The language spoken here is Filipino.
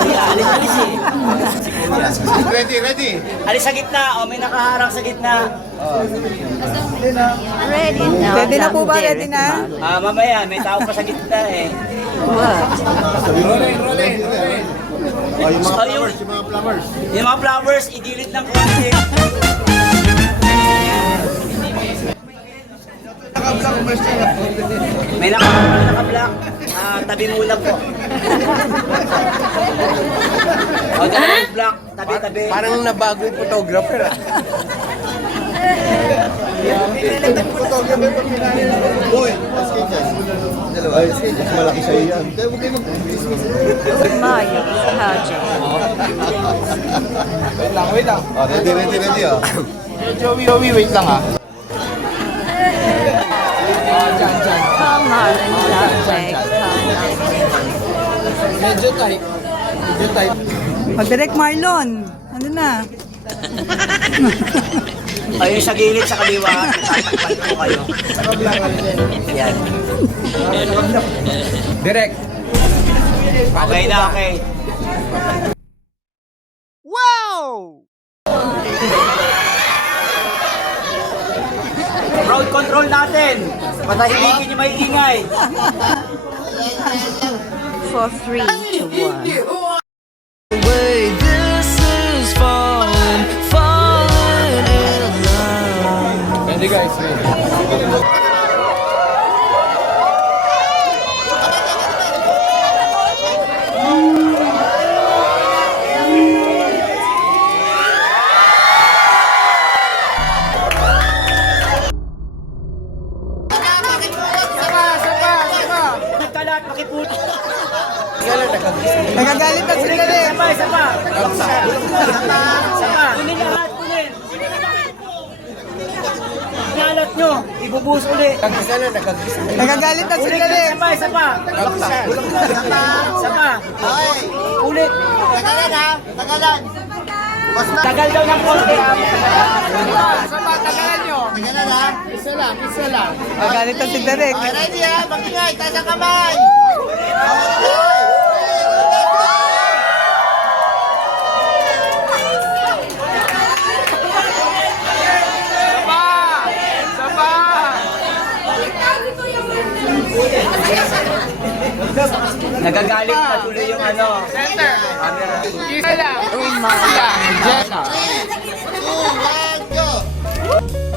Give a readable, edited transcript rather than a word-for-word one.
Alis, alis eh. Ready, ready. Alis sa gitna. O, may nakaharang sa gitna. Ready na. Ready na po ba? Ready na? Mamaya, may tao pa sa gitna eh. Rolling, rolling, rolling. Oh, yung mga Oh, yung- flowers, yung mga flowers. Yung mga flowers, igilid ng konti. May naka-black. Tabi muna po. O, dalawang black. Tabi-tabi. Parang nabago yung photographer ah. Boy, dalawa. Mas malaki sa'yo yan. Huwag kayo mag-Christmas. Mayo Pageant. Wait lang. Oh, ready, ready, ready. Oh. Joey, wait lang ah. Come on and love me. Medyo tight. Medyo tight. Direct Marlon. Ano na? Ayun sa gilid sa kaliwa. Tatakpan po kayo. Yan. Direct. Okay na, okay. Crowd control natin. Patahimikin yung may ingay. For 3, 2, 1. Ready guys, wait. Nagkalat, makiputo. Nagagalit na sila rin. Isa pa, isa pa. Isa pa. Kunin lahat, kunin. Kalat nyo, ibubuhos ulit. Nagagalit na Ulit, sila rin. isa pa, isa pa. Isa pa. Ulit. Tagalan ha, tagalan. Tagal daw ng konti. Tagalan ha. Isa lang, isa lang. Nagagalit na sila rin. Okay, ready ha, mag-ingay, taas ang kamay. Nagagalit na tuloy yung ano. Isa lang. Mayo. Jenna. 2, 1, go!